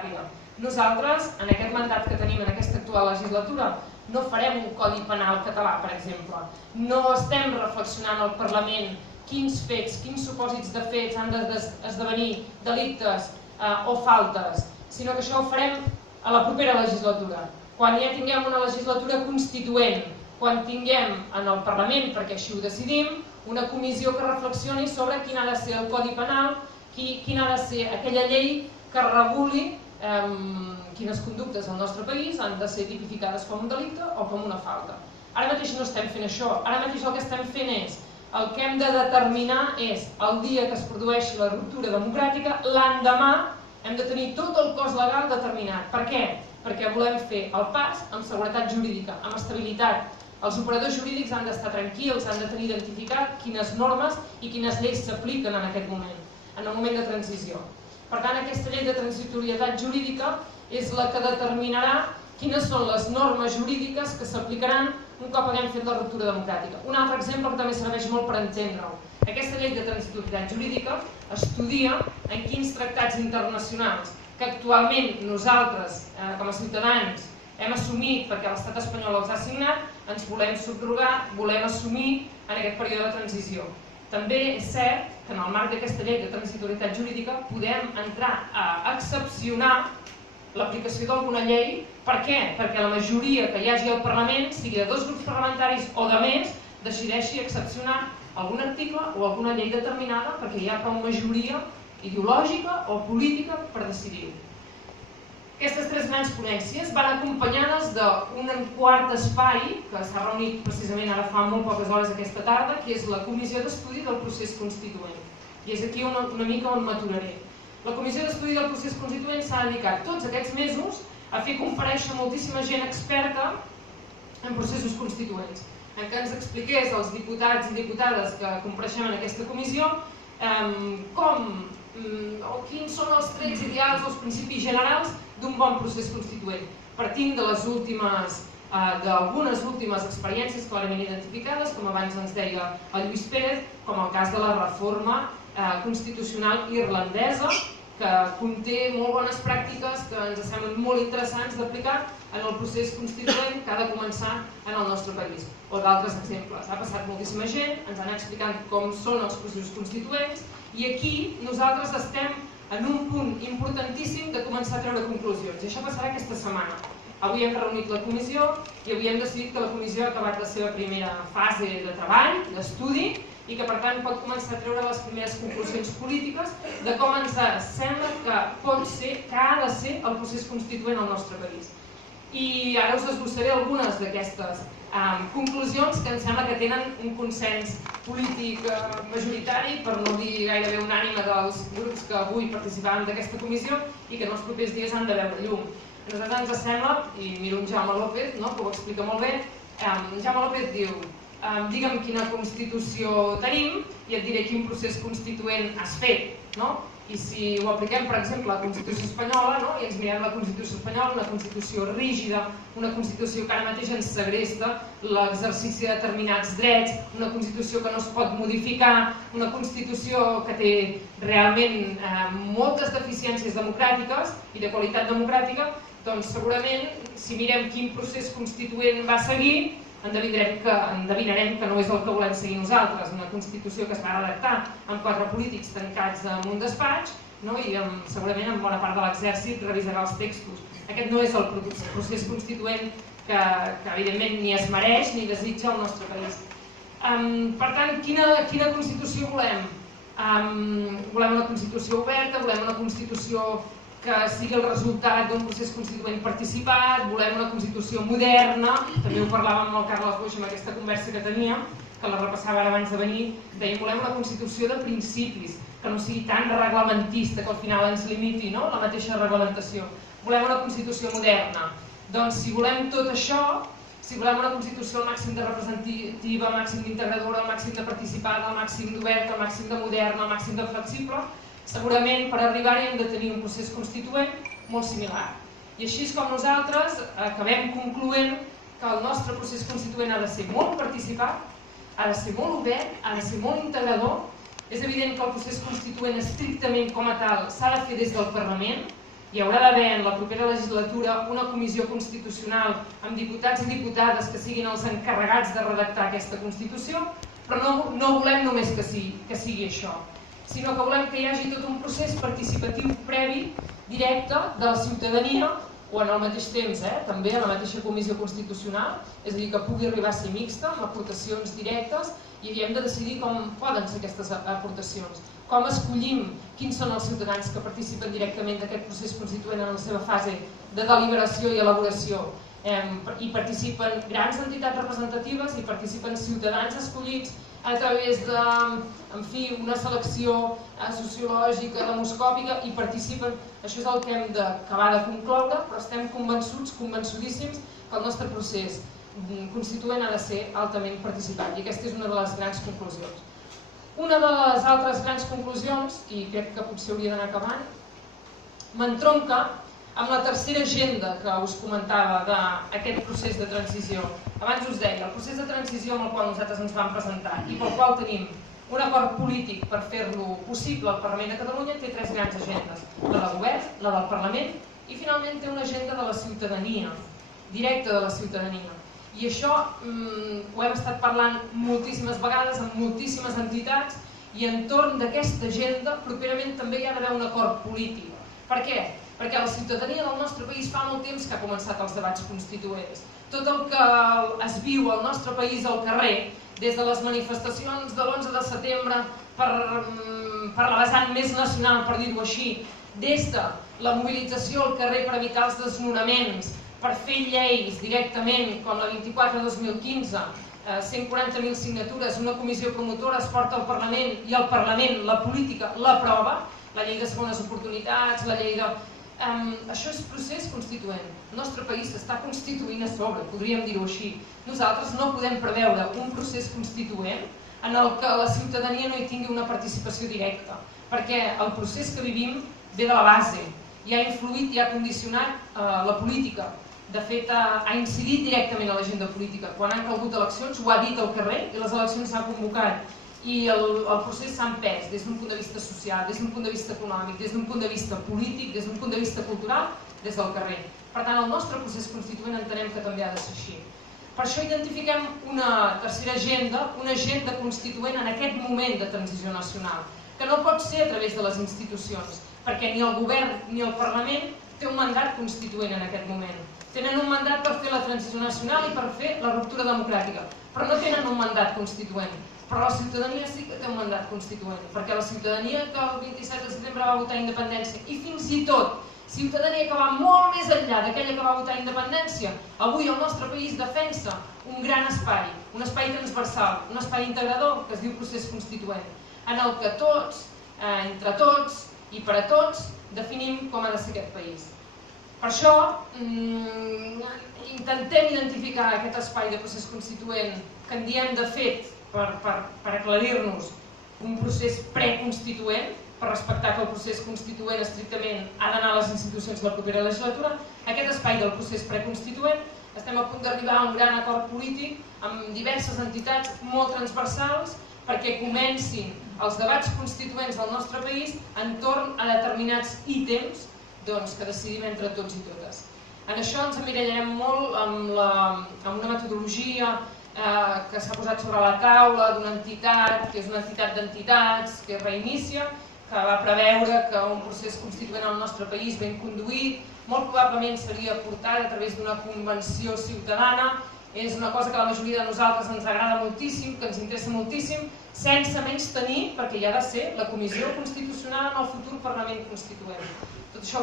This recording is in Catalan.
ràpida. Nosaltres, en aquest mandat que tenim en aquesta actual legislatura, no farem un codi penal català, per exemple. No estem reflexionant al Parlament quins fets, quins supòsits de fets han d'esdevenir delictes o faltes, sinó que això ho farem a la propera legislatura. Quan ja tinguem una legislatura constituent, quan tinguem en el Parlament, perquè així ho decidim, una comissió que reflexioni sobre quin ha de ser el Codi Penal, quina ha de ser aquella llei que reguli quines conductes al nostre país han de ser tipificades com un delicte o com una falta. Ara mateix no estem fent això, ara mateix el que estem fent és, el que hem de determinar és el dia que es produeixi la ruptura democràtica, l'endemà hem de tenir tot el cos legal determinat. Per què? Perquè volem fer el pas amb seguretat jurídica, amb estabilitat. Els operadors jurídics han d'estar tranquils, han de tenir identificat quines normes i quines lleis s'apliquen en aquest moment, en el moment de transició. Per tant, aquesta llei de transitorietat jurídica és la que determinarà quines són les normes jurídiques que s'aplicaran un cop haguem fet la ruptura democràtica. Un altre exemple que també serveix molt per entendre-ho. Aquesta llei de transitorietat jurídica estudia en quins tractats internacionals que actualment nosaltres, com a ciutadans, hem assumit perquè l'estat espanyol els ha signat, ens volem subrogar, volem assumir en aquest període de transició. També és cert que en el marc d'aquesta llei de transitorietat jurídica podem entrar a excepcionar l'aplicació d'alguna llei. Per què? Perquè la majoria que hi hagi al Parlament, sigui de 2 grups parlamentaris o de més, decideixi excepcionar algun article o alguna llei determinada perquè hi ha prou majoria ideològica o política per decidir-ho. Aquestes 3 grans ponències van acompanyades d'un quart espai que s'ha reunit precisament ara fa molt poques hores aquesta tarda, que és la Comissió d'Estudi del Procés Constituent. I és aquí una mica on m'aturaré. La Comissió d'Estudi del Procés Constituent s'ha dedicat tots aquests mesos a fer comparèixer moltíssima gent experta en processos constituents, en què ens expliqués als diputats i diputades que compareixem en aquesta comissió quins són els trets ideals, els principis generals d'un bon procés constituent, partint d'algunes últimes experiències clarament identificades, com abans ens deia el Lluís Pérez, com el cas de la reforma constitucional irlandesa, que conté molt bones pràctiques que ens semblen molt interessants d'aplicar en el procés constituent que ha de començar en el nostre país. O d'altres exemples. Ha passat moltíssima gent, ens han explicat com són els processos constituents i aquí nosaltres estem en un punt importantíssim de començar a treure conclusions. I això passarà aquesta setmana. Avui hem reunit la comissió i avui hem decidit que la comissió ha acabat la seva primera fase de treball, d'estudi, i que per tant pot començar a treure les primeres conclusions polítiques de com ens sembla que pot ser, que ha de ser el procés constituent al nostre país. I ara us desglossaré algunes d'aquestes conclusions que em sembla que tenen un consens polític majoritari, per no dir gairebé unànime dels grups que avui participaven d'aquesta comissió i que en els propers dies han de veure llum. A nosaltres ens sembla, i miro en Jaume López, que ho explica molt bé, Jaume López diu: digue'm quina Constitució tenim i et diré quin procés constituent has fet. I si ho apliquem, per exemple, a la Constitució espanyola, i ens mirem la Constitució espanyola, una Constitució rígida, una Constitució que ara mateix ens segresta l'exercici de determinats drets, una Constitució que no es pot modificar, una Constitució que té realment moltes deficiències democràtiques i de qualitat democràtica, doncs segurament, si mirem quin procés constituent va seguir, endevinarem que no és el que volem seguir nosaltres, una Constitució que es va redactar amb 4 polítics tancats en un despatx i segurament en bona part de l'exèrcit revisarà els textos. Aquest no és el procés constituent que evidentment ni es mereix ni desitja el nostre país. Per tant, quina Constitució volem? Volem una Constitució oberta, volem una Constitució que sigui el resultat d'un procés constituent participat, volem una Constitució moderna, també ho parlàvem amb el Carles Boix en aquesta conversa que teníem, que la repassava ara abans de venir, dèiem volem una Constitució de principis, que no sigui tan reglamentista, que al final ens limiti la mateixa reglamentació. Volem una Constitució moderna. Doncs si volem tot això, si volem una Constitució al màxim de representativa, al màxim d'integradora, al màxim de participada, al màxim d'oberta, al màxim de moderna, al màxim de flexible, segurament per arribar-hi hem de tenir un procés constituent molt similar. I així és com nosaltres acabem concloent que el nostre procés constituent ha de ser molt participat, ha de ser molt obert, ha de ser molt integrador. És evident que el procés constituent estrictament com a tal s'ha de fer des del Parlament, hi haurà d'haver en la propera legislatura una comissió constitucional amb diputats i diputades que siguin els encarregats de redactar aquesta Constitució, però no volem només que sigui això, sinó que volem que hi hagi tot un procés participatiu previ, directe, de la ciutadania, o en el mateix temps, també a la mateixa Comissió Constitucional, és a dir, que pugui arribar a ser mixta, amb aportacions directes, i hem de decidir com poden ser aquestes aportacions, com escollim quins són els ciutadans que participen directament d'aquest procés constituent en la seva fase de deliberació i elaboració. Hi participen grans entitats representatives, hi participen ciutadans escollits a través d'una selecció sociològica, demoscòpica, hi participen. Això és el que hem d'acabar de concloure, però estem convençuts, convençudíssims, que el nostre procés constituent ha de ser altament participat, i aquesta és una de les grans conclusions. Una de les altres grans conclusions, i crec que potser hauria d'anar acabant, m'entronca amb la tercera agenda que us comentava d'aquest procés de transició. Abans us deia, el procés de transició amb el qual nosaltres ens vam presentar i pel qual tenim un acord polític per fer-lo possible al Parlament de Catalunya té tres grans agendes: la del govern, la del Parlament i finalment té una agenda de la ciutadania, directa de la ciutadania. I això ho hem estat parlant moltíssimes vegades amb moltíssimes entitats, i entorn d'aquesta agenda properament també hi ha d'haver un acord polític. Per què? Perquè la ciutadania del nostre país fa molt temps que ha començat els debats constituents. Tot el que es viu al nostre país al carrer, des de les manifestacions de l'11 de setembre per la vessant més nacional, per dir-ho així, des de la mobilització al carrer per evitar els desnonaments, per fer lleis directament, com la 24/2015, 140.000 signatures, una comissió promotora es porta al Parlament i el Parlament, la política, l'aprova, la llei de segones oportunitats, la llei de... Això és procés constituent. El nostre país s'està constituint a sobre, podríem dir-ho així. Nosaltres no podem preveure un procés constituent en el que la ciutadania no hi tingui una participació directa, perquè el procés que vivim ve de la base i ha influït i ha condicionat la política. De fet, ha incidit directament a l'agenda política. Quan han calgut eleccions, ho ha dit al carrer i les eleccions s'han convocat. I el procés s'ha empès des d'un punt de vista social, des d'un punt de vista econòmic, des d'un punt de vista polític, des d'un punt de vista cultural, des del carrer. Per tant, el nostre procés constituent entenem que també ha de ser així. Per això identifiquem una tercera agenda, una agenda constituent en aquest moment de transició nacional, que no pot ser a través de les institucions, perquè ni el govern ni el Parlament té un mandat constituent en aquest moment. Tenen un mandat per fer la transició nacional i per fer la ruptura democràtica, però no tenen un mandat constituent. Però la ciutadania sí que té un mandat constituent, perquè la ciutadania que el 27 de setembre va votar independència, i fins i tot ciutadania que va molt més enllà d'aquella que va votar independència, avui el nostre país defensa un gran espai, un espai transversal, un espai integrador que es diu procés constituent, en el que tots, entre tots i per a tots, definim com ha de ser aquest país. Per això intentem identificar aquest espai de procés constituent que en diem de fet, per aclarir-nos, un procés preconstituent, per respectar que el procés constituent estrictament ha d'anar a les institucions de la propera legislatura. Aquest espai del procés preconstituent estem a punt d'arribar a un gran acord polític amb diverses entitats molt transversals perquè comencin els debats constituents del nostre país entorn a determinats ítems que decidim entre tots i totes. En això ens emmirallarem molt amb una metodologia que s'ha posat sobre la taula d'una entitat, que és una entitat d'entitats, que és Reinicia, que va preveure que un procés constituent al nostre país ben conduït molt probablement seria portat a través d'una convenció ciutadana. És una cosa que a la majoria de nosaltres ens agrada moltíssim, que ens interessa moltíssim, sense menys tenir, perquè hi ha de ser, la Comissió Constitucional en el futur Parlament Constituent. Tot això